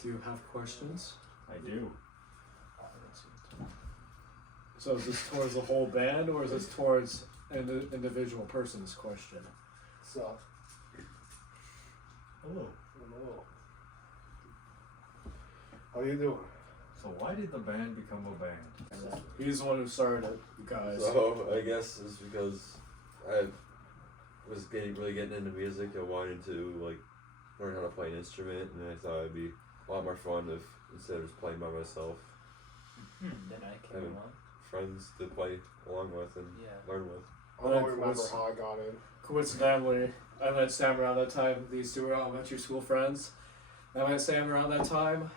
Do you have questions? I do. So is this towards the whole band, or is this towards an individual person's question? So. Hello. Hello. How you doing? So why did the band become a band? He's the one who started it, you guys. So I guess it's because I was really getting into music. I wanted to like learn how to play an instrument, and I thought it'd be a lot more fun if instead of just playing by myself, Then I came Having along. friends to play along with and learn with. I don't remember how I got in. Coincidentally, I met Sam around that time. These two were elementary school friends. I met Sam around that time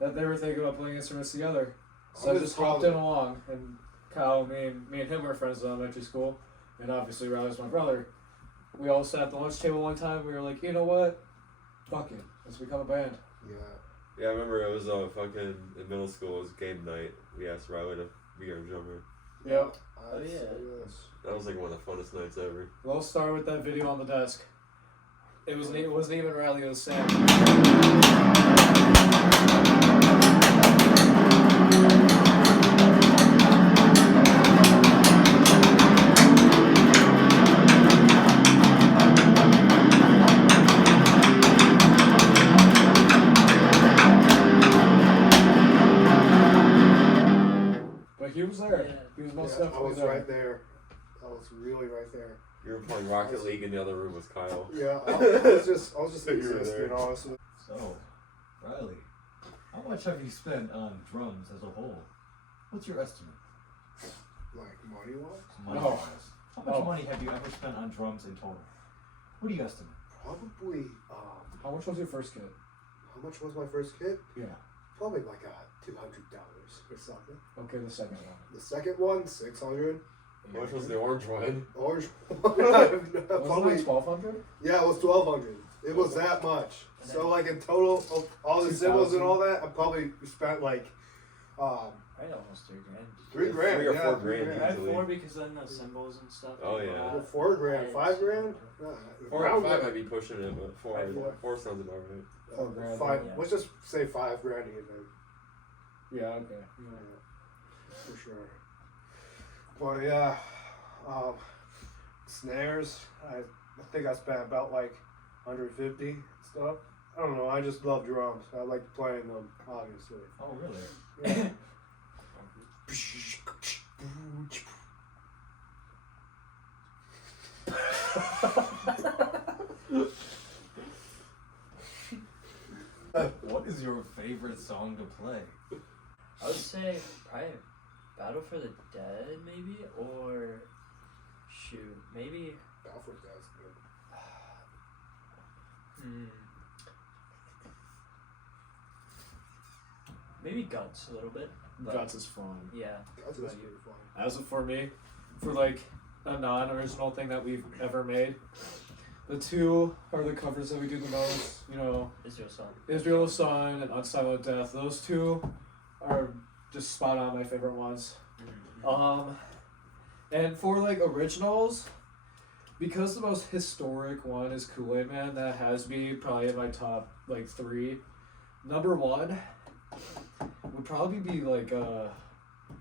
that they were thinking about playing instruments together. So I just hopped in along, and Kyle, me and him were friends in elementary school, and obviously Riley's my brother. We all sat at the lunch table one time. We were like, you know what? Fuck it, let's become a band. Yeah. Yeah, I remember it was fucking in middle school. It was game night. We asked Riley to be our drummer. Yep. Oh, yeah. That was like one of the funnest nights ever. We'll start with that video on the desk. It wasn't even Riley, it was Sam. But he was there. Yeah. He was most I definitely was there. right there. I was really right there. You were playing Rocket League in the other room with Kyle. Yeah, I was just You were existing, there. honestly. So, Riley, how much have you spent on drums as a whole? What's your estimate? Like money-wise? Money-wise. How much Oh. money have you ever spent on drums in total? What do you estimate? Probably. How much was your first kit? How much was my first kit? Yeah. Probably like $200 or something. Okay, the second one. The second one, 600. How much was the orange one? Orange Wasn't it probably. like 1,200? Yeah, it was 1,200. It was that much. So like in total, of all the cymbals and all that, I probably spent like, Right, almost $3,000. $3 grand. 3 or yeah, 4 $3 grand. I had Easily. 4 because then the cymbals and stuff. Oh, yeah. Well, $4 grand, $5 grand. 4 or Round 5 it. might be pushing it, but 4, Right, yeah. 4 sounds about right. $4 grand. Five. Yeah. Let's just say $5 grand even. Yeah, okay. For sure. But yeah, snares. I think I spent about like 150 stuff. I don't know. I just love drums. I like playing them, obviously. Oh, really? Yeah. What is your favorite song to play? I would say probably Battle for the Dead, maybe, or shoot, maybe. Battle for Dead's good. Maybe Guts a little bit. But Guts is fun. Yeah. Guts is What about pretty you? fun. As for me, for like a non-original thing that we've ever made, the two are the covers that we do the most. You know, Israel song. Israel of Sun and Unsilent Death. Those two are just spot on my favorite ones. And for like originals, because the most historic one is Kool-Aid Man, that has me probably in my top like 3. Number 1 would probably be like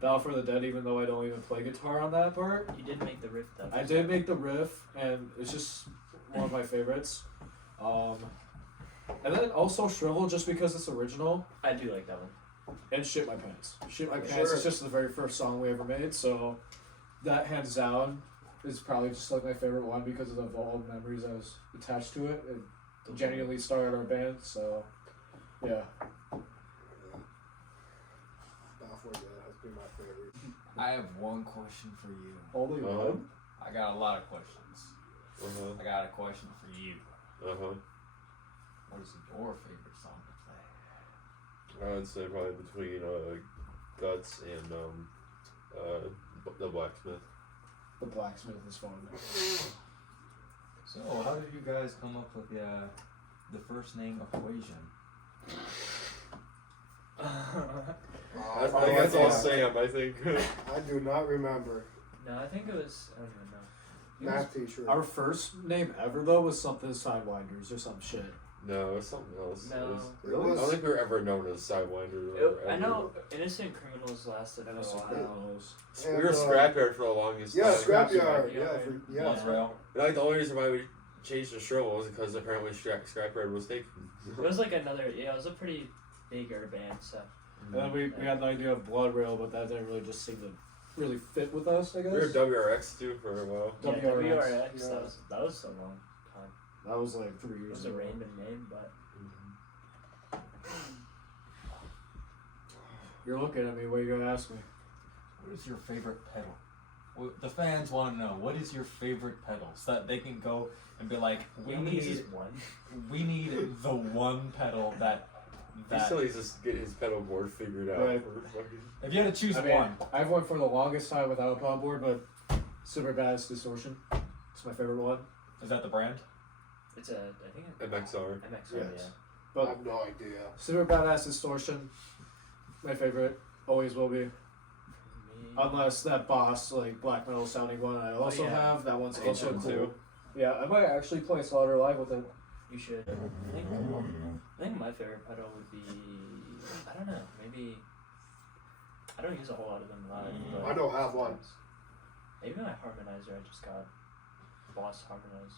Battle for the Dead, even though I don't even play guitar on that part. You did make the riff though. I did make the riff, and it's just one of my favorites. And then also Shrivel, just because it's original. I do like that one. And Shit My Pants. Shit My For Pants sure. is just the very first song we ever made, so that hands down is probably just like my favorite one because of all the memories I was attached to it. It genuinely started our band, so yeah. Battle for Dead has been my favorite. I have one question for you. Only one? I got a lot of questions. I got a question for you. What is your favorite song to play? I would say probably between Guts and the Blacksmith. The Blacksmith is fun. So, how did you guys come up with the first name equation? I think that's all Sam, I think. I do not remember. No, I think it was. I don't even know. Math teacher. Our first name ever though was something Sidewinders or some shit. No, it was something else. No. I don't think we were ever known as Sidewinders. I know Innocent Criminals lasted for a while. We were Scrapyard for the longest Yeah, time. Scrapyard. Yeah. Yeah. Bloods Rail. And, like, the only reason why we changed to Shrivel was because apparently Scrapyard was taken. It was like another, it was a pretty bigger band, so. And then we had the idea of Blood Rail, but that didn't really just seem to really fit with us, I guess. We were WRX too for a while. Yeah, WRX, WRX, that was so long time. That was like 3 It years was a ago. random name, but. You're looking at me, what are you gonna ask me? What is your favorite pedal? Well, the fans want to know, what is your favorite pedal? So that they can go and be like, we need the one pedal that. He still needs to get his pedal board figured out. Right. For fucking... If you had to choose I mean, one. I've went for the longest time without a pedal board, but Super Badass Distortion. It's my favorite one. Is that the brand? It's a, I think MXR. MXR, Yes. yeah. I But have no idea. Super Badass Distortion, my favorite, always will be. Me. Unless that boss, like black metal sounding one, I also yeah. have. That one's Hate also that cool. too. Yeah, I might actually play Slaughter live with it. You should. I think my favorite pedal would be, I don't know, maybe, I don't use a whole lot of them live, but I don't have one. maybe my harmonizer, I just got Boss Harmonize.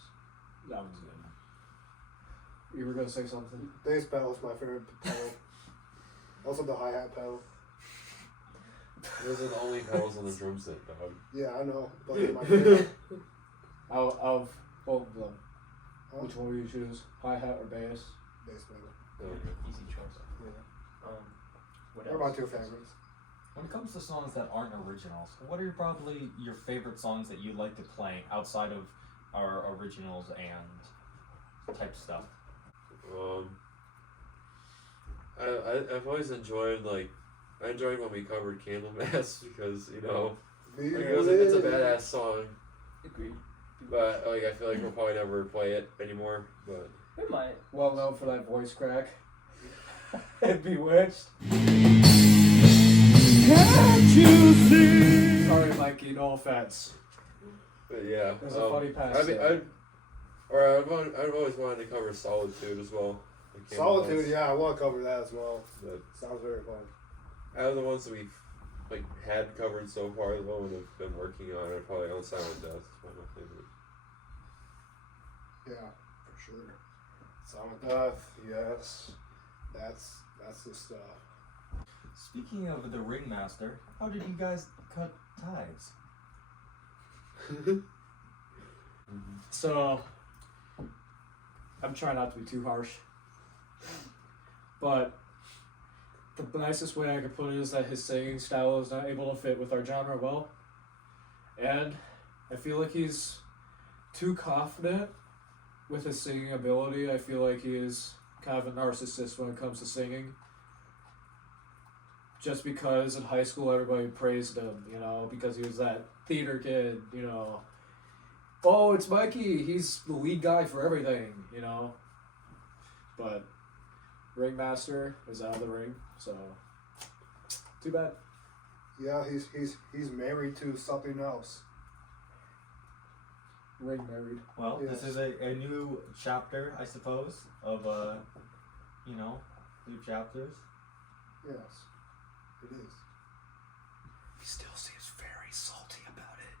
That one's good. You were gonna say something? Bass pedal's my favorite pedal. Also the hi-hat pedal. Those are the only pedals on the drum set, dog. Yeah, I know. But they're my favorite. Out of both of them, Huh? which one will you choose? Hi-hat or bass? Bass pedal. Easy choice. Yeah. What They're else? my two favorites. When it comes to songs that aren't originals, what are probably your favorite songs that you like to play outside of our originals and type stuff? I've always enjoyed I enjoyed when we covered Candlemass because it's a badass song, Agreed. but I feel like we'll probably never play it anymore. But We might. Well known for that voice crack. And Bewitched. Can't you see? Sorry, Mikey, no offense. But yeah, There's a funny pass I've there. always wanted to cover Solitude as well. like Solitude, Candlemass. yeah, I want to cover that as well. But Sounds very fun. out of the ones that we've had covered so far, the one we've been working on, I'd probably on Silent Death. It's one of my favorites. Yeah, for sure. Silent Death, yes. That's the stuff. Speaking of the Ringmaster, how did you guys cut ties? So, I'm trying not to be too harsh. But the nicest way I could put it is that his singing style is not able to fit with our genre well. And I feel like he's too confident with his singing ability. I feel like he is kind of a narcissist when it comes to singing. Just because in high school everybody praised him, because he was that theater kid, Oh, it's Mikey, he's the lead guy for everything, But Ringmaster is out of the ring, so too bad. Yeah, he's married to something else. Ring married. Well, Yes. this is a new chapter, I suppose, of, new chapters. Yes, it is. He still seems very salty about it.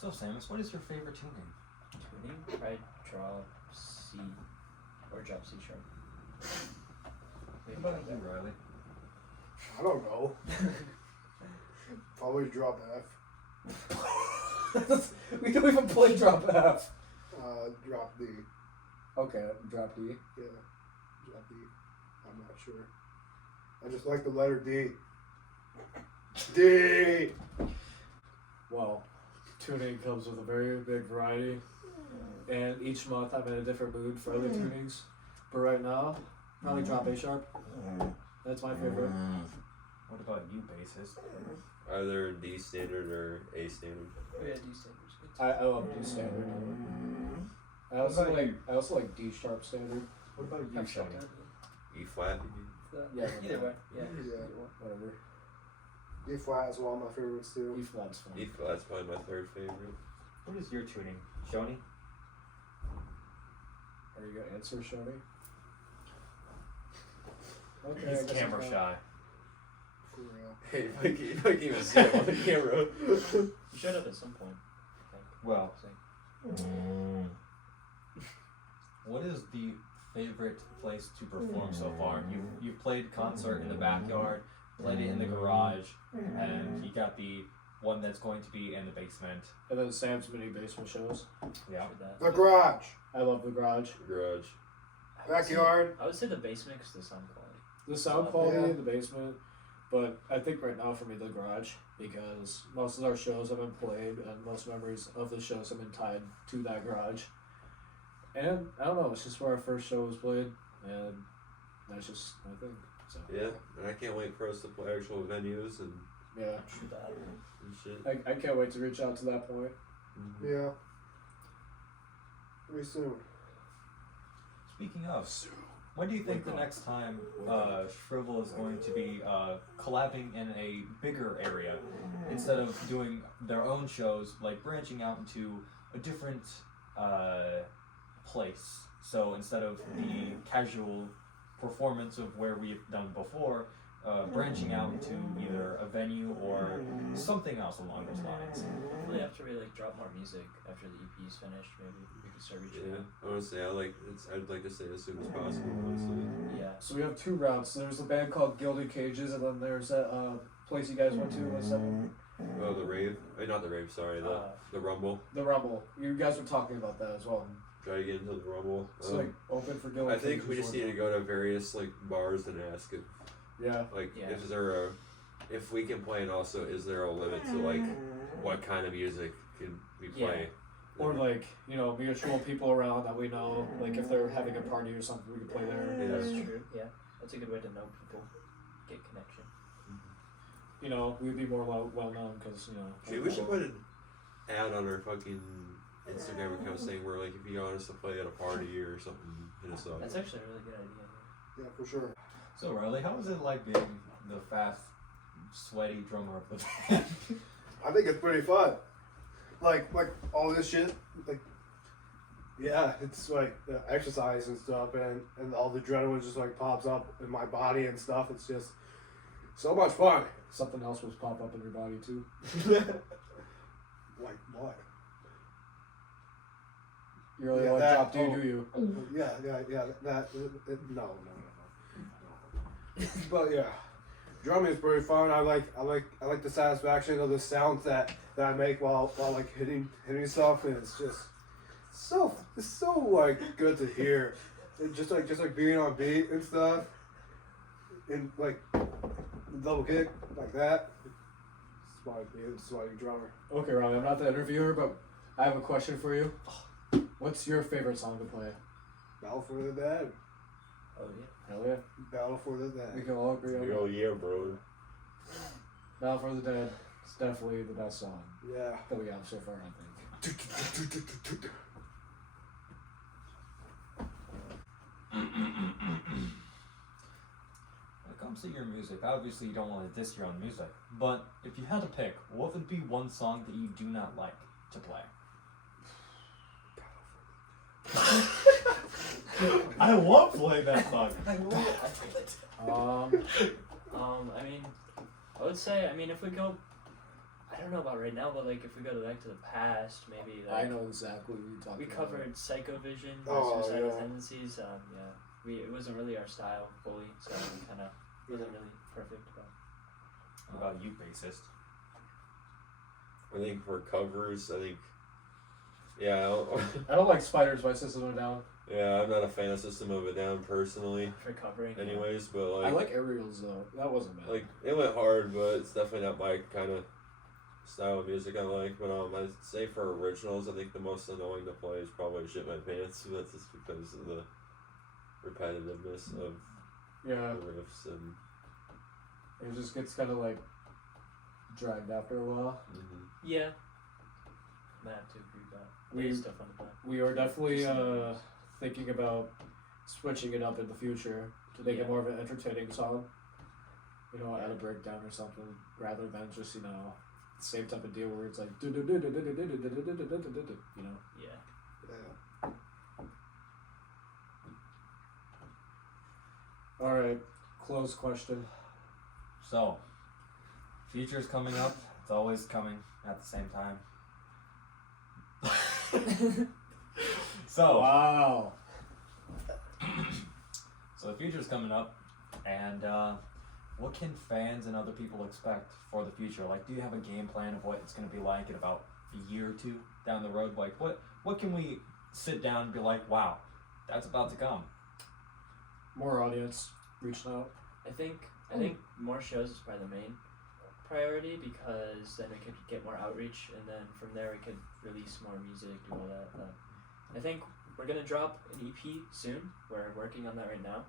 So, Samus, what is your favorite tuning? Tuning? Probably drop C or drop C sharp. What about you, Riley? I don't know. Probably drop F. We don't even play drop F. Drop D. Okay, drop D. Yeah, drop D. I'm not sure. I just like the letter D. D. Well, tuning comes with a very big variety, and each month I'm in a different mood for other tunings. But right now, probably drop A sharp. That's my favorite. What about you, bassist? Either D standard or A standard. Oh yeah, D standards good. I love D standard. I also like D sharp standard. What about you, I've Shani? shot that. E flat. Yeah, Either way. Yeah. Yeah. Whatever. E flat is one of my favorites too. E flat's fine. E flat's probably my third favorite. What is your tuning? Shoni? Are you gonna answer, Shoni? Okay, I He's guess camera not. shy. For real. Hey, if I can even see it on the camera. You showed up at some point. I think. Well, So, what is the favorite place to perform so far? You've played concert in the backyard, played it in the garage, and you got the one that's going to be in the basement. And then Sam's mini basement shows. Yeah. for that. The garage, I love the garage. Garage. I would say- backyard. I would say the basement because the sound quality. The sound quality Yeah. in the basement, but I think right now for me the garage, because most of our shows have been played and most memories of the shows have been tied to that garage. And I don't know, it's just where our first show was played, and that's just my thing. So Yeah, and I can't wait for us to play actual venues and yeah, True that. shit. I can't wait to reach out to that point. Mm-hmm. Yeah. Pretty soon. Speaking of, when do you think the next time Shrivel is going to be collabing in a bigger area instead of doing their own shows, like branching out into a different place? So instead of the casual performance of where we've done before, branching out into either a venue or something else along those lines. Hopefully after we like drop more music after the EP is finished, maybe we can start reaching Yeah, out. honestly, I'd like to say as soon as possible. Honestly, Yeah. So we have two routes. There's a band called Gilded Cages, and then there's that place you guys went to. What's that? oh the rave, not the rave. Sorry, the rumble. The Rumble. You guys were talking about that as well. Try to get into the rumble. It's like open for Gilded I think Cages we just or- need to go to various like bars and ask if Yeah. like Yeah. if we can play, and also is there a limit to like what kind of music can we play? Or like, mutual people around that we know, like if they're having a party or something, we could play there. Yeah. That's true. Yeah. That's a good way to know people, get connection. We'd be more well known because, Dude, we should put an ad on our fucking Instagram account saying we're like, if you want us to play at a party or something, hit us up. That's actually a really good idea. Yeah, for sure. So Riley, how is it like being the fast, sweaty drummer of the band? I think it's pretty fun. Like all this shit. Like, yeah, it's like exercise and stuff, and all the adrenaline just like pops up in my body and stuff. It's just so much fun. Something else was pop up in your body too. Like what? You really Yeah, want to that- drop do you? Yeah. That no. But yeah, drumming is pretty fun. I like the satisfaction of the sounds that I make while like hitting stuff, and it's just so like good to hear. It's just like being on beat and stuff, and like double kick like that. It's why you drummer. Okay, Ronnie, I'm not the interviewer, but I have a question for you. What's your favorite song to play? Battle for the Dead. Oh yeah. Hell yeah. Battle for the We Dead. can all agree on Oh that. yeah, bro. Battle for the Dead. It's definitely the best song Yeah. that we have so far, I think. When it comes to your music, obviously you don't want to diss your own music, but if you had to pick, what would be one song that you do not like to play? I love playing that song. I love it. I feel it. I mean, I would say, if we go, I don't know about right now, but like if we go back to the past, maybe I like know exactly what you're talking we about. covered Psychovision, Oh, Suicidal yeah. Tendencies. It wasn't really our style fully, so it kind of wasn't really perfect. But What about you, bassist? I think for covers, yeah, I don't like Spiders by System of a Down. yeah, I'm not a fan of System of a Down personally. for covering, yeah. Anyways, but I like Aerials though. That wasn't bad. like it went hard, but it's definitely not my kind of style of music I like. But I'd say for originals, I think the most annoying to play is probably Shit My Pants. That's just because of the repetitiveness of Yeah, the riffs and. it just gets kind of like dragged after a while. Yeah. I have to agree with that. We- It's still fun to play. We are definitely thinking about switching it up in the future to make it Yeah. more of an entertaining song. Add a breakdown or something rather than just same type of deal where it's like Yeah. Yeah. Alright, close question. So, future's coming up. It's always coming at the same time. So, Wow. so the future's coming up, and what can fans and other people expect for the future? Like, do you have a game plan of what it's going to be like in about a year or two down the road? Like, what can we sit down and be like, wow, that's about to come? More audience reaching out. I think more shows is probably the main priority, because then we could get more outreach, and then from there we could release more music, do all that. I think we're gonna drop an EP soon. We're working on that right now.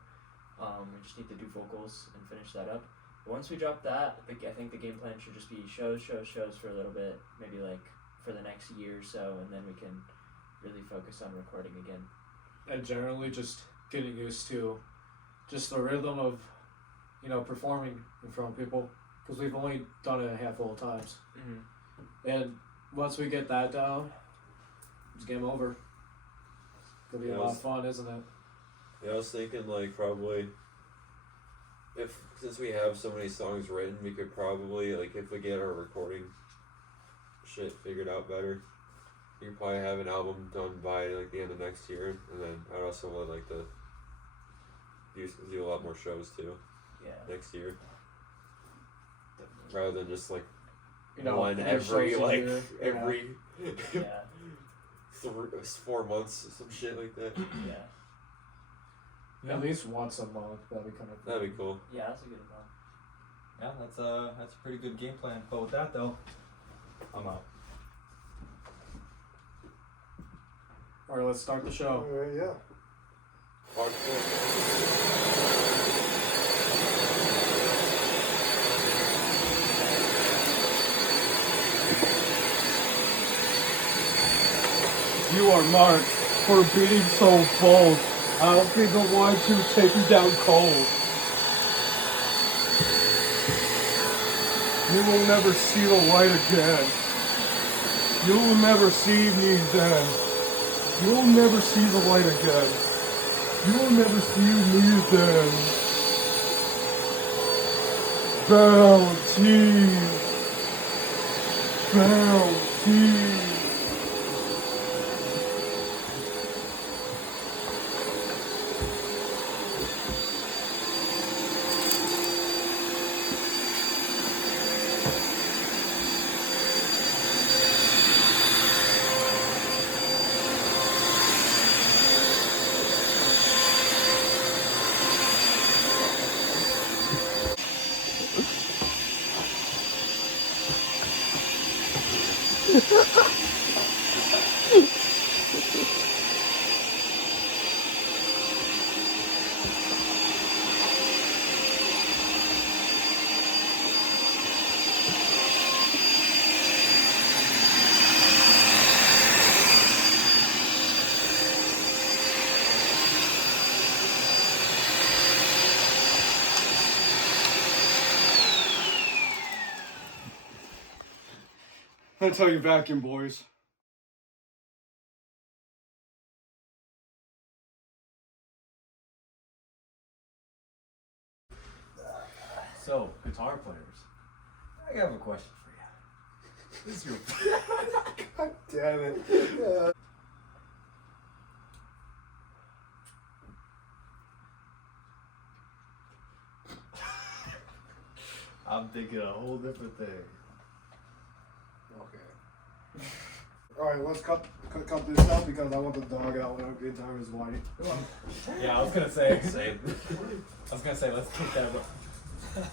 We just need to do vocals and finish that up. But once we drop that, I think the game plan should just be shows for a little bit, maybe like for the next year or so, and then we can really focus on recording again. And generally just getting used to just the rhythm of, performing in front of people. Because we've only done it a handful of times. Mm-hmm. And once we get that down, it's game over. Could be a lot of fun, isn't it? Yeah, I was thinking like probably since we have so many songs written, we could probably like if we get our recording shit figured out better, we could probably have an album done by like the end of next year, and then I'd also would like to do a lot more shows too Yeah. next year, rather than just like More one every shows a like year. every Yeah. 4 months, some shit like that. Yeah. At least once a month. That'd be kind of cool. That'd be cool. Yeah, that's a good amount. Yeah, that's a pretty good game plan. But with that though, I'm out. Alright, let's start the show. Alright, yeah. Part four. You are marked for being so bold. I'll be the one to take you down cold. You will never see the light again. You will never see me then. You will never see the light again. You will never see me then. Bounty. Bounty. That's how you vacuum, boys. So, guitar players, I have a question for you. This is your God damn it. I'm thinking a whole different thing. Okay. Alright, let's cut this out because I want the dog out when I'm getting tired of his whining. Yeah, I was gonna say. Same. Let's keep that.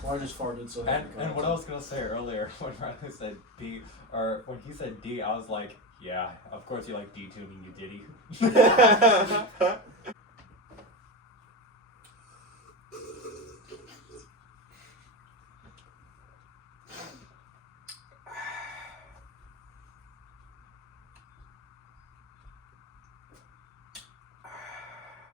Well, I just farted, so. And what I was gonna say earlier when Riley said D, or when he said D, I was like, yeah, of course you like D tuning, you diddy.